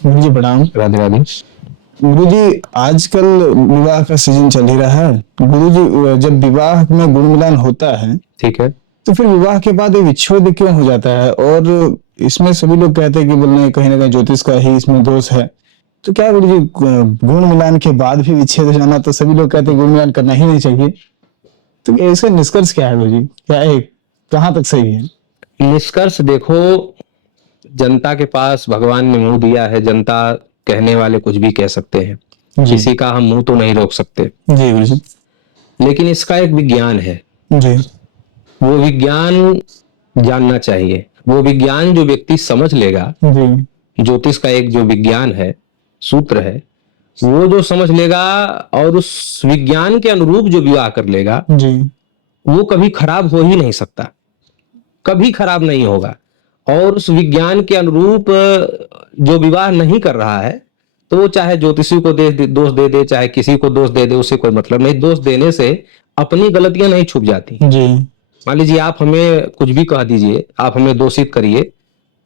गुरु जी प्रणाम। राधे राधे। गुरु जी आजकल विवाह का सीजन चल ही रहा है। गुरु जी जब विवाह में गुण मिलान होता है ठीक है। तो फिर विवाह के बाद ये विच्छेद क्यों हो जाता है? और इसमें सभी लोग कहते हैं कि बोलने कहीं ना कहीं ज्योतिष का ही इसमें दोष है। तो क्या गुरु जी गुण मिलान के बाद भी विच्छेद हो जाना, तो सभी लोग कहते हैं गुण मिलान करना ही नहीं चाहिए। तो इसका निष्कर्ष क्या है गुरु जी? क्या है, कहाँ तक सही है? निष्कर्ष देखो, जनता के पास भगवान ने मुंह दिया है। जनता कहने वाले कुछ भी कह सकते हैं, जी किसी का हम मुंह तो नहीं रोक सकते, जी गुरु जी। लेकिन इसका एक विज्ञान है। जी वो विज्ञान जानना चाहिए। वो विज्ञान जो व्यक्ति समझ लेगा, जी ज्योतिष का एक जो विज्ञान है, सूत्र है, वो जो समझ लेगा और उस विज्ञान के अनुरूप जो विवाह कर लेगा, जी वो कभी खराब हो ही नहीं सकता, कभी खराब नहीं होगा। और उस विज्ञान के अनुरूप जो विवाह नहीं कर रहा है, तो वो चाहे ज्योतिषी को दोष दे दे, चाहे किसी को दोष दे दे, उससे कोई मतलब नहीं। दोष देने से अपनी गलतियां नहीं छुप जाती। जी मान लीजिए आप हमें कुछ भी कह दीजिए, आप हमें दोषित करिए,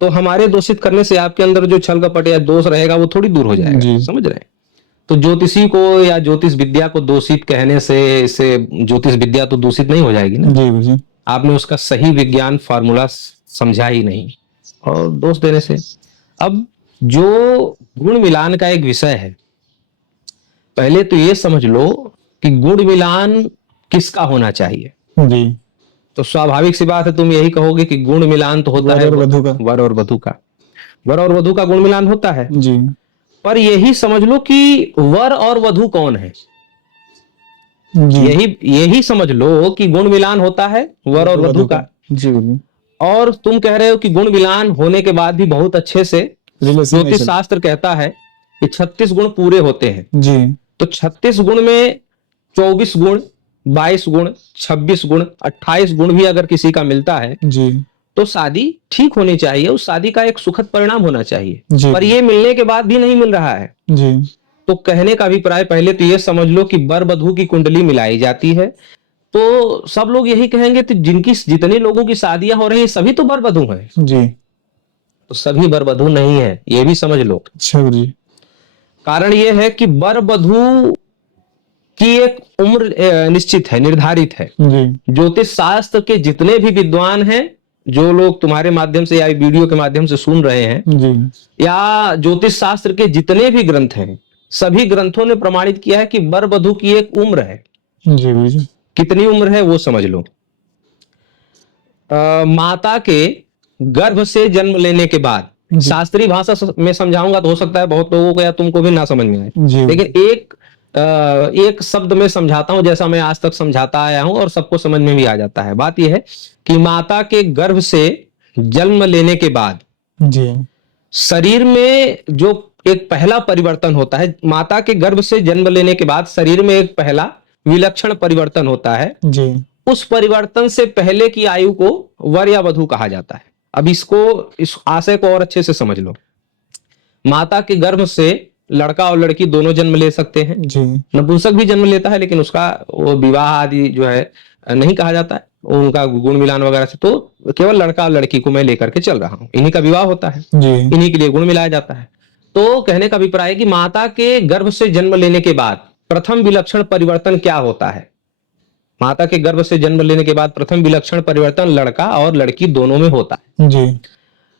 तो हमारे दोषित करने से आपके अंदर जो छल कपट या दोष रहेगा वो थोड़ी दूर हो जाएगा। जी समझ रहे हैं? तो ज्योतिषी को या ज्योतिष विद्या को दोषित कहने से इससे ज्योतिष विद्या तो दूषित नहीं हो जाएगी ना। जी गुरु जी। आपने उसका सही विज्ञान फार्मूला समझा ही नहीं, और दोष देने से। अब जो गुण मिलान का एक विषय है, पहले तो ये समझ लो कि गुण मिलान किसका होना चाहिए। जी तो स्वाभाविक सी बात है, तुम यही कहोगे कि गुण मिलान तो होता है वर और वधू का। वर और वधू का। वर और वधू का गुण मिलान होता है, जी पर यही समझ लो कि वर और वधू कौन है। जी यही समझ लो कि गुण मिलान होता है वर और वधू का। जी गुरु जी। और तुम कह रहे हो कि गुण मिलान होने के बाद भी बहुत अच्छे से, रिलेशन नहीं ज्योतिष चल। शास्त्र कहता है कि 36 गुण पूरे होते हैं। जी तो 36 गुण में 24 गुण, 22 गुण, 26 गुण, 28 गुण भी अगर किसी का मिलता है, जी तो शादी ठीक होनी चाहिए, उस शादी का एक सुखद परिणाम होना चाहिए। जी पर ये मिलने के बाद भी नहीं मिल रहा है। जी तो कहने का अभिप्राय, पहले तो ये समझ लो कि वर वधू की कुंडली मिलाई जाती है, तो सब लोग यही कहेंगे तो जिनकी जितने लोगों की शादियां हो रही हैं सभी तो वर वधू हैं। जी। तो सभी वर वधू नहीं है, ये भी समझ लो। अच्छा गुरु जी। कारण ये है कि वर वधू की एक उम्र निश्चित है, निर्धारित है। जी ज्योतिष शास्त्र के जितने भी विद्वान हैं, जो लोग तुम्हारे माध्यम से या वीडियो के माध्यम से सुन रहे हैं, जी या ज्योतिष शास्त्र के जितने भी ग्रंथ हैं, सभी ग्रंथों ने प्रमाणित किया है कि वर वधू की एक उम्र है। जी गुरु जी। कितनी उम्र है वो समझ लो। माता के गर्भ से जन्म लेने के बाद, शास्त्रीय भाषा में समझाऊंगा तो हो सकता है बहुत लोगों को या तुमको भी ना समझ में आए, जी लेकिन एक शब्द में समझाता हूं जैसा मैं आज तक समझाता आया हूं, और सबको समझ में भी आ जाता है। बात यह है कि माता के गर्भ से जन्म लेने के बाद जी शरीर में जो एक पहला परिवर्तन होता है, माता के गर्भ से जन्म लेने के बाद शरीर में एक पहला विलक्षण परिवर्तन होता है। जी उस परिवर्तन से पहले की आयु को वर या वधू कहा जाता है। अब इस आशय को और अच्छे से समझ लो। माता के गर्भ से लड़का और लड़की दोनों जन्म ले सकते हैं। जी नपुंसक भी जन्म लेता है, लेकिन उसका वो विवाह आदि जो है नहीं कहा जाता है, उनका गुण मिलान वगैरह से। तो केवल लड़का और लड़की को मैं लेकर के चल रहा हूं, इन्हीं का विवाह होता है, जी इन्हीं के लिए गुण मिलाया जाता है। तो कहने का अभिप्राय है कि माता के गर्भ से जन्म लेने के बाद प्रथम विलक्षण परिवर्तन क्या होता है। माता के गर्भ से जन्म लेने के बाद प्रथम विलक्षण परिवर्तन लड़का और लड़की दोनों में होता है। जी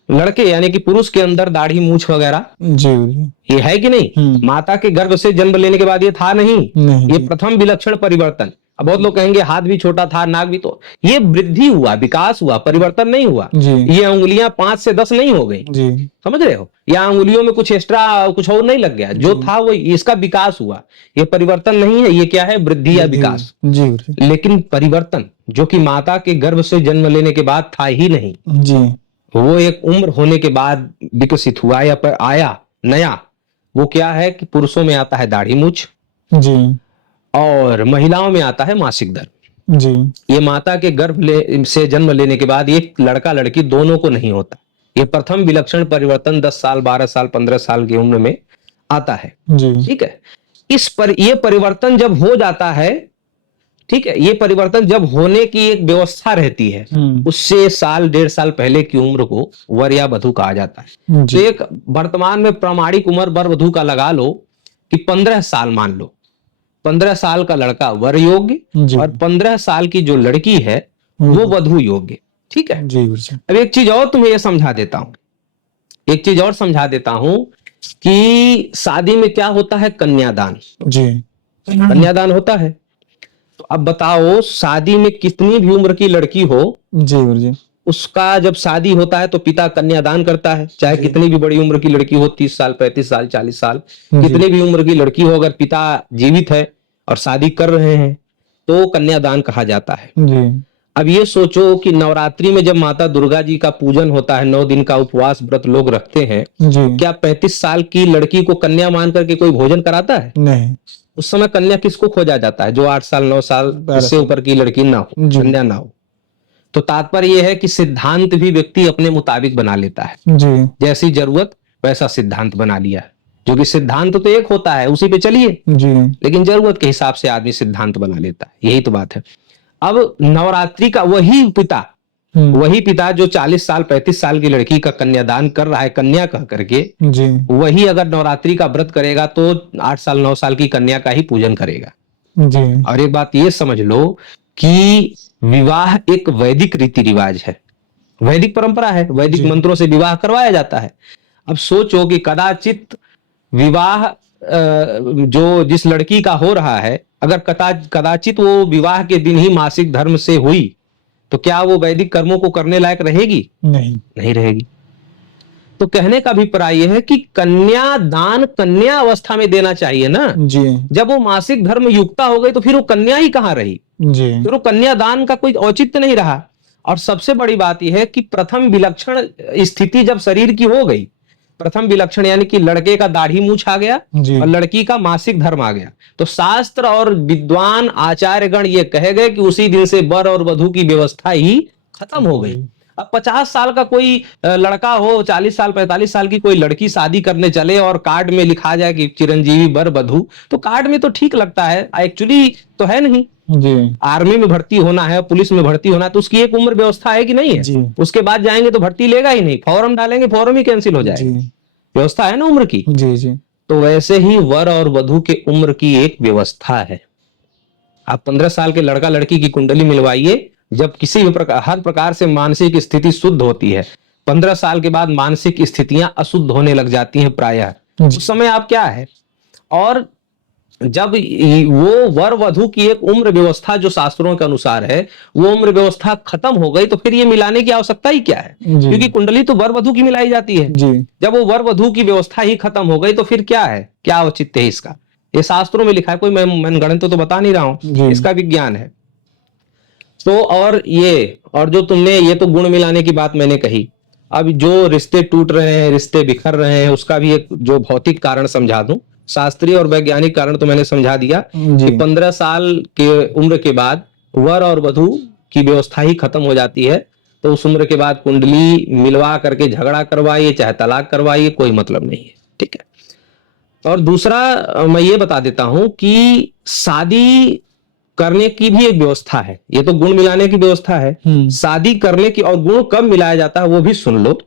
लड़के यानी कि पुरुष के अंदर दाढ़ी मूछ वगैरह जी गुरु जी। ये है कि नहीं। माता के गर्भ से जन्म लेने के बाद ये था नहीं, ये जी प्रथम विलक्षण परिवर्तन। अब बहुत लोग कहेंगे हाथ भी छोटा था, नाक भी, तो ये वृद्धि हुआ, विकास हुआ, परिवर्तन नहीं हुआ। जी ये उंगलियां 5 से 10 नहीं हो गई, जी समझ रहे हो, या उंगलियों में कुछ एक्स्ट्रा कुछ और नहीं लग गया, जो था वो इसका विकास हुआ। ये परिवर्तन नहीं है, ये क्या है, वृद्धि या विकास। जी गुरु जी। लेकिन परिवर्तन जो कि माता के गर्भ से जन्म लेने के बाद था ही नहीं, जी वो एक उम्र होने के बाद विकसित हुआ या आया नया। वो क्या है कि पुरुषों में आता है दाढ़ी मूछ, जी और महिलाओं में आता है मासिक धर्म। जी ये माता के गर्भ से जन्म लेने के बाद ये लड़का लड़की दोनों को नहीं होता। ये प्रथम विलक्षण परिवर्तन 10 साल, 12 साल, 15 साल की उम्र में आता है। जी ठीक है। ये परिवर्तन जब हो जाता है, ठीक है, ये परिवर्तन जब होने की एक व्यवस्था रहती है, उससे साल 1.5 साल पहले की उम्र को वर या वधू कहा जाता है। तो एक वर्तमान में प्रामाणिक उम्र वर वधू का लगा लो कि 15 साल मान लो। 15 साल का लड़का वर योग्य और 15 साल की जो लड़की है वो वधू योग्य। ठीक है जी। अब एक चीज और तुम्हें ये समझा देता हूं, एक चीज और समझा देता हूं कि शादी में क्या होता है, कन्यादान। जी। कन्यादान होता है। तो अब बताओ, शादी में कितनी भी उम्र की लड़की हो, जी गुरुजी, उसका जब शादी होता है तो पिता कन्यादान करता है, चाहे कितनी भी बड़ी उम्र की लड़की हो, 30 साल 35 साल 40 साल, कितनी भी उम्र की लड़की हो, अगर पिता जीवित है और शादी कर रहे हैं तो कन्यादान कहा जाता है। जी। अब ये सोचो कि नवरात्रि में जब माता दुर्गा जी का पूजन होता है, 9 दिन का उपवास व्रत लोग रखते हैं, जी। क्या 35 साल की लड़की को कन्या मान करके कोई भोजन कराता है? नहीं। उस समय कन्या किसको खोजा जाता है? जो 8 साल 9 साल इससे ऊपर की लड़की ना हो, कन्या ना हो। तो तात्पर्य यह है कि सिद्धांत भी व्यक्ति अपने मुताबिक बना लेता है। जी। जैसी जरूरत वैसा सिद्धांत बना लिया है, जो कि सिद्धांत तो एक होता है, उसी पे चलिए, जी। लेकिन जरूरत के हिसाब से आदमी सिद्धांत बना लेता है। यही तो बात है। अब नवरात्रि का वही पिता जो 40 साल 35 साल की लड़की का कन्यादान कर रहा है, कन्या कह करके, जी। वही अगर नवरात्रि का व्रत करेगा तो 8 साल 9 साल की कन्या का ही पूजन करेगा। जी। और एक बात ये समझ लो कि विवाह एक वैदिक रीति रिवाज है, वैदिक परंपरा है, वैदिक मंत्रों से विवाह करवाया जाता है। अब सोचो कि कदाचित विवाह जो जिस लड़की का हो रहा है, अगर कदाचित वो विवाह के दिन ही मासिक धर्म से हुई, तो क्या वो वैदिक कर्मों को करने लायक रहेगी? नहीं रहेगी। तो कहने का अभिप्राय यह है कि कन्यादान कन्या अवस्था में देना चाहिए ना जी। जब वो मासिक धर्म युक्ता हो गई तो फिर वो कन्या ही कहां रही? जी। फिर वो कन्यादान का कोई औचित्य नहीं रहा। और सबसे बड़ी बात यह है कि प्रथम विलक्षण स्थिति जब शरीर की हो गई, प्रथम विलक्षण यानी कि लड़के का दाढ़ी मूछ आ गया और लड़की का मासिक धर्म आ गया, तो शास्त्र और विद्वान आचार्यगण ये कहे गए कि उसी दिन से वर और वधू की व्यवस्था ही खत्म हो गई। अब 50 साल का कोई लड़का हो, 40 साल 45 साल की कोई लड़की शादी करने चले और कार्ड में लिखा जाए कि चिरंजीवी वर वधू, तो कार्ड में तो ठीक लगता है, एक्चुअली तो है नहीं। जी। आर्मी में भर्ती होना है, पुलिस में भर्ती होना है, तो उसकी एक उम्र व्यवस्था है कि नहीं है? जी। उसके बाद जाएंगे तो भर्ती लेगा ही नहीं, फॉर्म डालेंगे फॉर्म ही कैंसिल हो जाएगा। व्यवस्था है ना उम्र की। जी जी। तो वैसे ही वर और वधू के उम्र की एक व्यवस्था है। आप 15 साल के लड़का लड़की की कुंडली मिलवाइए, जब किसी भी प्रकार हर प्रकार से मानसिक स्थिति शुद्ध होती है, 15 साल के बाद मानसिक स्थितियां अशुद्ध होने लग जाती हैं प्रायः। उस समय आप क्या है, और जब वो वर वधू की एक उम्र व्यवस्था जो शास्त्रों के अनुसार है, वो उम्र व्यवस्था खत्म हो गई, तो फिर ये मिलाने की आवश्यकता ही क्या है? क्योंकि कुंडली तो वर वधू की मिलाई जाती है। जब वो वर वधू की व्यवस्था ही खत्म हो गई तो फिर क्या है, क्या औचित्य है इसका? ये शास्त्रों में लिखा है, कोई मैं मनगढ़ंत तो बता नहीं रहा हूं, इसका विज्ञान है। तो और जो तुमने ये तो गुण मिलाने की बात मैंने कही, अब जो रिश्ते टूट रहे हैं, रिश्ते बिखर रहे हैं, उसका भी एक जो भौतिक कारण समझा दूं। शास्त्रीय और वैज्ञानिक कारण तो मैंने समझा दिया कि 15 साल के उम्र के बाद वर और वधू की व्यवस्था ही खत्म हो जाती है, तो उस उम्र के बाद कुंडली मिलवा करके झगड़ा करवाइए चाहे तलाक करवाइए, कोई मतलब नहीं है। ठीक है। और दूसरा मैं ये बता देता हूं कि शादी करने की भी एक व्यवस्था है, ये तो गुण मिलाने की व्यवस्था है। शादी करने की, और गुण कब मिलाया जाता है वो भी सुन लो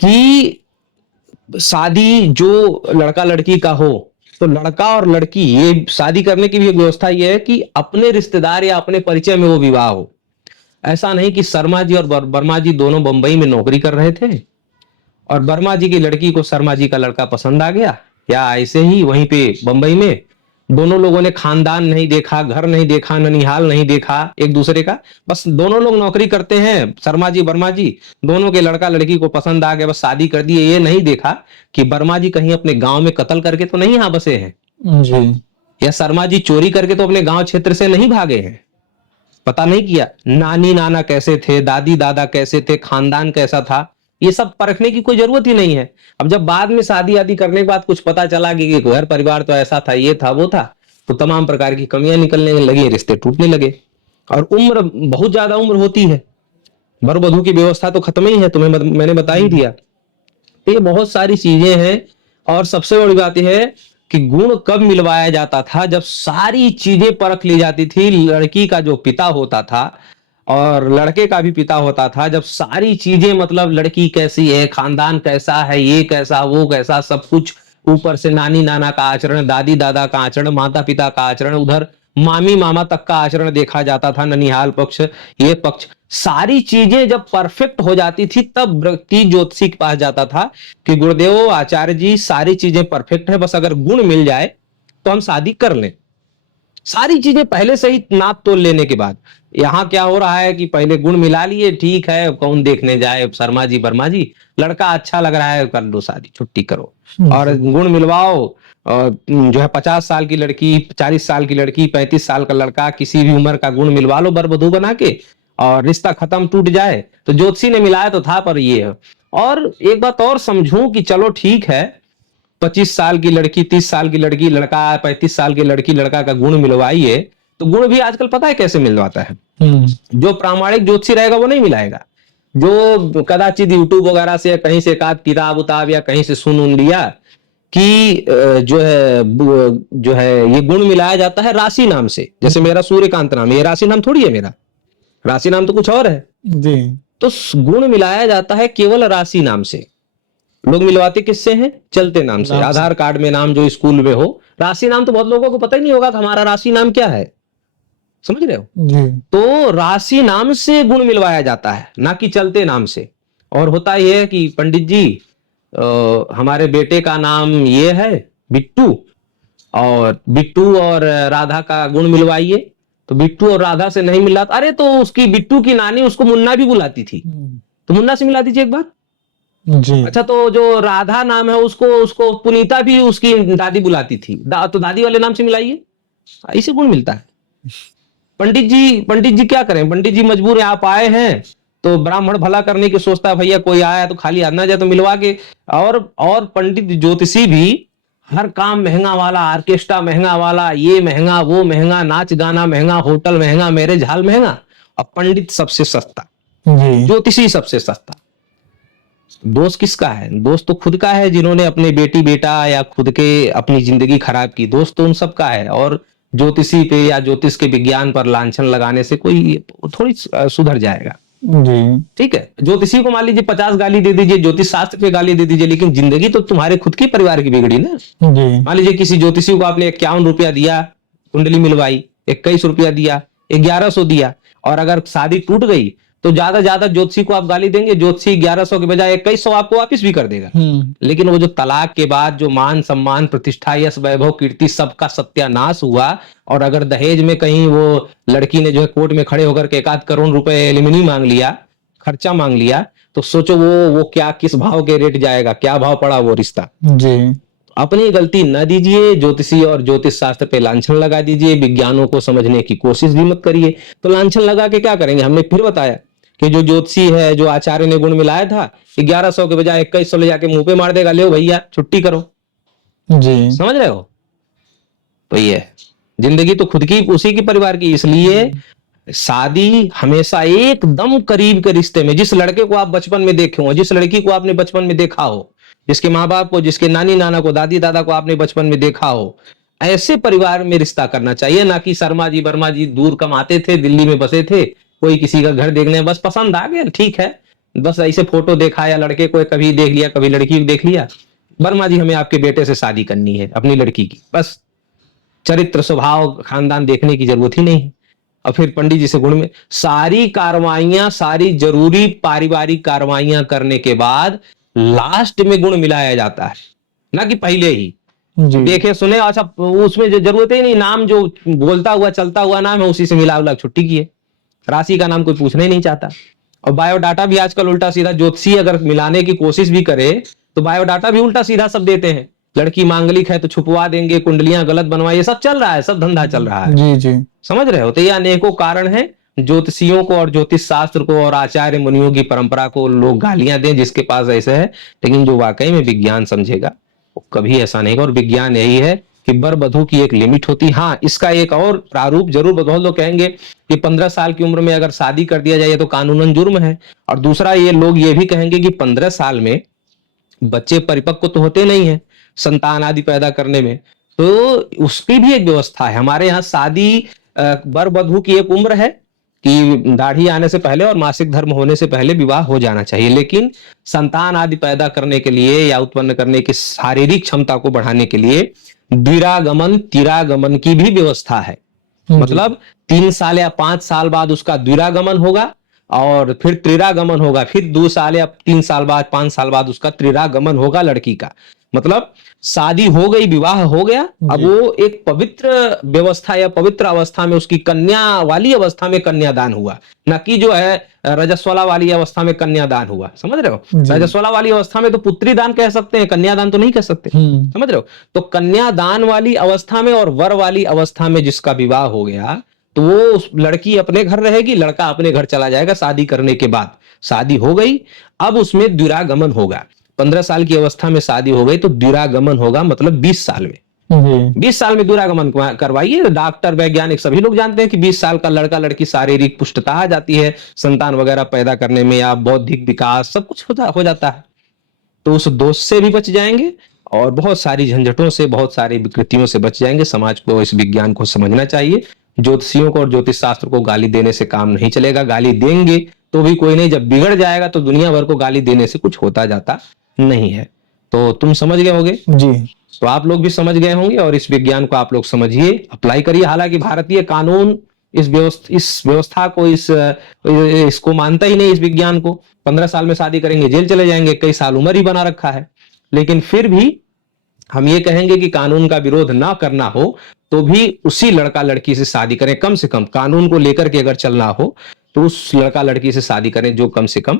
कि शादी जो लड़का लड़की का हो, तो लड़का और लड़की ये शादी करने की भी एक व्यवस्था ये है कि अपने रिश्तेदार या अपने परिचय में वो विवाह हो। ऐसा नहीं कि शर्मा जी और वर्मा जी दोनों बंबई में नौकरी कर रहे थे और वर्मा जी की लड़की को शर्मा जी का लड़का पसंद आ गया, या ऐसे ही वहीं पे बंबई में दोनों लोगों ने खानदान नहीं देखा, घर नहीं देखा, ननिहाल नहीं देखा एक दूसरे का, बस दोनों लोग नौकरी करते हैं, शर्मा जी वर्मा जी, दोनों के लड़का लड़की को पसंद आ गया, बस शादी कर दी। ये नहीं देखा कि वर्मा जी कहीं अपने गांव में कत्ल करके तो नहीं यहाँ बसे हैं जी, या शर्मा जी चोरी करके तो अपने गांव क्षेत्र से नहीं भागे हैं, पता नहीं किया नानी नाना कैसे थे, दादी दादा कैसे थे, खानदान कैसा था, ये सब परखने की कोई जरूरत ही नहीं है। अब जब बाद में शादी आदि करने के बाद कुछ पता चला कि घर परिवार तो ऐसा था, ये था वो था, तो तमाम प्रकार की कमियां निकलने लगी, रिश्ते टूटने लगे। और उम्र बहुत ज्यादा उम्र होती है, वर वधू की व्यवस्था तो खत्म ही है, मैंने बता ही दिया। तो ये बहुत सारी चीजें हैं। और सबसे बड़ी बात यह है कि गुण कब मिलवाया जाता था, जब सारी चीजें परख ली जाती थी। लड़की का जो पिता होता था और लड़के का भी पिता होता था, जब सारी चीजें मतलब लड़की कैसी है, खानदान कैसा है, ये कैसा वो कैसा, सब कुछ ऊपर से नानी नाना का आचरण, दादी दादा का आचरण, माता पिता का आचरण, उधर मामी मामा तक का आचरण देखा जाता था, ननिहाल पक्ष, ये पक्ष, सारी चीजें जब परफेक्ट हो जाती थी तब व्यक्ति ज्योतिषी के पास जाता था कि गुरुदेव आचार्य जी सारी चीजें परफेक्ट है, बस अगर गुण मिल जाए तो हम शादी कर लें। सारी चीजें पहले से ही नाप तोल लेने के बाद। यहाँ क्या हो रहा है कि पहले गुण मिला लिए, ठीक है, कौन देखने जाए, शर्मा जी वर्मा जी, लड़का अच्छा लग रहा है, कर लो शादी, छुट्टी करो। और गुण मिलवाओ, और जो है 50 साल की लड़की, 40 साल की लड़की, 35 साल का लड़का, किसी भी उम्र का गुण मिलवा लो बर वधू बना के, और रिश्ता खत्म, टूट जाए। तो ज्योतिषी ने मिलाया तो था, पर ये है। और एक बात और समझूं कि चलो ठीक है, 25 साल की लड़की, 30 साल की लड़की, लड़का 35 साल की लड़की लड़का का गुण मिलवाइए, तो गुण भी आजकल पता है कैसे मिलवाता है। जो प्रामाणिक ज्योतिषी रहेगा वो नहीं मिलाएगा। जो कदाचित यूट्यूब वगैरह से कहीं से एक आध किताब उताब या कहीं से सुन उन लिया कि जो है ये गुण मिलाया जाता है राशि नाम से। जैसे मेरा सूर्यकांत नाम है, ये राशि नाम थोड़ी है, मेरा राशि नाम तो कुछ और है जी। तो गुण मिलाया जाता है केवल राशि नाम से। लोग मिलवाते किससे हैं? चलते नाम से। आधार कार्ड में नाम जो स्कूल में हो, राशि नाम तो बहुत लोगों को पता ही नहीं होगा कि हमारा राशि नाम क्या है, समझ रहे हो जी। तो राशि नाम से गुण मिलवाया जाता है, ना कि चलते नाम से। और होता यह है कि पंडित जी हमारे बेटे का नाम ये है बिट्टू, और बिट्टू और राधा का गुण मिलवाइए, तो बिट्टू और राधा से नहीं मिला, अरे तो उसकी बिट्टू की नानी उसको मुन्ना भी बुलाती थी, तो मुन्ना से मिला दीजिए एक बार। जी। अच्छा, तो जो राधा नाम है उसको उसको पुनीता भी उसकी दादी बुलाती थी, तो दादी वाले नाम से मिलाइए, ऐसे गुण मिलता है। पंडित जी क्या करें, पंडित जी मजबूर है, आप आए हैं तो ब्राह्मण भला करने की सोचता है, भैया कोई आया तो खाली हाथ ना जाए, तो मिलवा के। और पंडित ज्योतिषी भी हर काम महंगा वाला, ऑर्केस्ट्रा महंगा वाला, ये महंगा वो महंगा, नाच गाना महंगा, होटल महंगा, मैरिज हॉल महंगा, और पंडित सबसे सस्ता, जी। ज्योतिषी सबसे सस्ता। दोष किसका है? दोष तो खुद का है, जिन्होंने अपने बेटी बेटा या खुद के अपनी जिंदगी खराब की। दोष तो उन सबका है। और ज्योतिषी पे या ज्योतिष के विज्ञान पर लांछन लगाने से कोई थोड़ी सुधर जाएगा। जी। ठीक है, ज्योतिषी को मान लीजिए 50 गाली दे दीजिए, ज्योतिष शास्त्र पे गाली दे दीजिए, लेकिन जिंदगी तो तुम्हारे खुद के परिवार की बिगड़ी ना। जी। मान लीजिए किसी ज्योतिषी को आपने 51 रुपया दिया, कुंडली मिलवाई, 21 रुपया दिया, 1100 दिया, और अगर शादी टूट गई तो ज्यादा ज्योतिषी को आप गाली देंगे, ज्योतिषी 1100 के बजाय 2100 आपको वापिस भी कर देगा। लेकिन वो जो तलाक के बाद जो मान सम्मान प्रतिष्ठा यश वैभव कीर्ति सबका सत्यानाश हुआ, और अगर दहेज में कहीं वो लड़की ने जो है कोर्ट में खड़े होकर के 1 करोड़ रुपए एलिमनी मांग लिया, खर्चा मांग लिया, तो सोचो वो क्या किस भाव के रेट जाएगा, क्या भाव पड़ा वो रिश्ता। जी। अपनी गलती न दीजिए, ज्योतिषी और ज्योतिष शास्त्र पे लांछन लगा दीजिए, विज्ञानों को समझने की कोशिश भी मत करिए। तो लांछन लगा के क्या करेंगे? हमने फिर बताया कि जो ज्योतिषी है, जो आचार्य ने गुण मिलाया था, 1100 के बजाय 2100 ले जाके मुंह पे मार देगा, ले भैया छुट्टी करो। जी। समझ रहे हो? तो ये जिंदगी तो खुद की, उसी की परिवार की। इसलिए शादी हमेशा एकदम करीब के रिश्ते में, जिस लड़के को आप बचपन में देखे हो, जिस लड़की को आपने बचपन में देखा हो, जिसके माँ बाप को, जिसके नानी नाना को, दादी दादा को आपने बचपन में देखा हो, ऐसे परिवार में रिश्ता करना चाहिए। ना कि शर्मा जी वर्मा जी दूर कमाते थे, दिल्ली में बसे थे, कोई किसी का घर देखने बस पसंद आ गया, ठीक है, बस ऐसे फोटो देखा, या लड़के को कभी देख लिया, कभी लड़की को देख लिया, वर्मा जी हमें आपके बेटे से शादी करनी है, अपनी लड़की की, बस चरित्र स्वभाव खानदान देखने की जरूरत ही नहीं है। और फिर पंडित जी से गुण में सारी कार्रवाइयां, सारी जरूरी पारिवारिक कार्रवाइयां करने के बाद लास्ट में गुण मिलाया जाता है, ना कि पहले ही देखे सुने। अच्छा, उसमें जो जरूरत ही नहीं, नाम जो बोलता हुआ चलता हुआ नाम है उसी से मिला उला छुट्टी की है। राशि का नाम कोई पूछना ही नहीं चाहता। और बायोडाटा भी आजकल उल्टा सीधा, ज्योतिषी अगर मिलाने की कोशिश भी करे तो बायोडाटा भी उल्टा सीधा सब देते हैं। लड़की मांगलिक है तो छुपवा देंगे, कुंडलियां गलत बनवाई, ये सब चल रहा है, सब धंधा चल रहा है। जी। जी। समझ रहे हो? तो ये अनेकों कारण है ज्योतिषियों को और ज्योतिष शास्त्र को और आचार्य मुनियों की परंपरा को लोग गालियां दें, जिसके पास ऐसे है। लेकिन जो वाकई में विज्ञान समझेगा वो कभी ऐसा नहीं होगा। और विज्ञान यही है कि वर वधू की एक लिमिट होती है। हाँ, इसका एक और प्रारूप जरूर, बहुत लोग कहेंगे कि 15 साल की उम्र में अगर शादी कर दिया जाए तो कानूनन जुर्म है। और दूसरा ये लोग ये भी कहेंगे कि 15 साल में बच्चे परिपक्व तो होते नहीं है संतान आदि पैदा करने में, तो उसकी भी एक व्यवस्था है। हमारे यहाँ शादी वर वधू की एक उम्र है कि दाढ़ी आने से पहले और मासिक धर्म होने से पहले विवाह हो जाना चाहिए, लेकिन संतान आदि पैदा करने के लिए या उत्पन्न करने की शारीरिक क्षमता को बढ़ाने के लिए द्विरागमन तिरागमन की भी व्यवस्था है। मतलब 3 साल या 5 साल बाद उसका द्विरागमन होगा और फिर त्रिरागमन होगा, फिर 2 साल या 3 साल बाद 5 साल बाद उसका त्रिरागमन होगा लड़की का। मतलब शादी हो गई, विवाह हो गया, अब वो एक पवित्र व्यवस्था या पवित्र अवस्था में उसकी कन्या वाली अवस्था में कन्यादान हुआ, न कि जो है रजस्वला वाली अवस्था में कन्यादान हुआ। समझ रहे हो? रजस्वला वाली अवस्था में तो पुत्री दान कह सकते हैं, कन्यादान तो नहीं कह सकते। समझ रहे हो? तो कन्यादान वाली अवस्था में और वर वाली अवस्था में जिसका विवाह हो गया, तो वो उस लड़की अपने घर रहेगी, लड़का अपने घर चला जाएगा शादी करने के बाद। शादी हो गई, अब उसमें द्विरागमन होगा। 15 साल की अवस्था में शादी हो गई तो द्विरागमन होगा, मतलब 20 साल में। 20 साल में द्विरागमन करवाइए। डॉक्टर वैज्ञानिक सभी लोग जानते हैं कि 20 साल का लड़का लड़की शारीरिक पुष्टता आ जाती है, संतान वगैरह पैदा करने में या बौद्धिक विकास सब कुछ हो जाता है। तो उस दोष से भी बच जाएंगे और बहुत सारी झंझटों से, बहुत सारी विकृतियों से बच जाएंगे। समाज को इस विज्ञान को समझना चाहिए। ज्योतिषियों को और ज्योतिष शास्त्र को गाली देने से काम नहीं चलेगा। गाली देंगे तो भी कोई नहीं, जब बिगड़ जाएगा तो दुनिया भर को गाली देने से कुछ होता जाता नहीं है। तो तुम समझ गए होगे जी। तो आप लोग भी समझ गए होंगे और इस विज्ञान को आप लोग समझिए, अप्लाई करिए। हालांकि भारतीय कानून इस व्यवस्था को इसको मानता ही नहीं, इस विज्ञान को। 15 साल में शादी करेंगे जेल चले जाएंगे, कई साल उम्र ही बना रखा है। लेकिन फिर भी हम ये कहेंगे कि कानून का विरोध ना करना हो तो भी उसी लड़का लड़की से शादी करें। कम से कम कानून को लेकर के अगर चलना हो तो उस लड़का लड़की से शादी करें जो कम से कम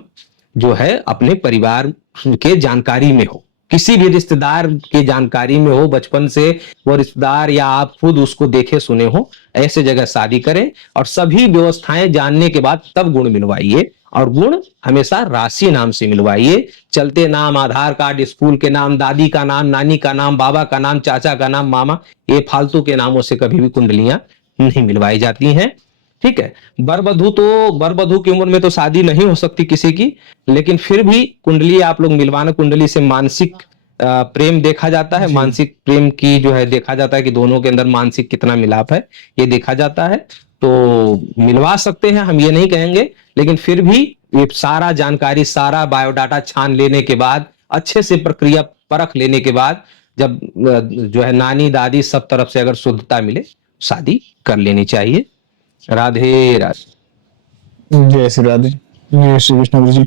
जो है अपने परिवार के जानकारी में हो, किसी भी रिश्तेदार के जानकारी में हो, बचपन से वो रिश्तेदार या आप खुद उसको देखे सुने हो, ऐसे जगह शादी करें। और सभी व्यवस्थाएं जानने के बाद तब गुण मिलवाइए, और गुण हमेशा राशि नाम से मिलवाइए। चलते नाम, आधार कार्ड, स्कूल के नाम, दादी का नाम, नानी का नाम, बाबा का नाम, चाचा का नाम, मामा, ये फालतू के नामों से कभी भी कुंडलियां नहीं मिलवाई जाती हैं। ठीक है? वर वधू की उम्र में तो शादी नहीं हो सकती किसी की, लेकिन फिर भी कुंडली आप लोग मिलवाना। कुंडली से मानसिक प्रेम देखा जाता है, मानसिक प्रेम की जो है देखा जाता है कि दोनों के अंदर मानसिक कितना मिलाप है, ये देखा जाता है। तो मिलवा सकते हैं, हम ये नहीं कहेंगे, लेकिन फिर भी ये सारा जानकारी, सारा बायोडाटा छान लेने के बाद, अच्छे से प्रक्रिया परख लेने के बाद, जब जो है नानी दादी सब तरफ से अगर शुद्धता मिले, शादी कर लेनी चाहिए। राधे राधे। जय श्री राधे। जय श्री कृष्ण गुरु जी।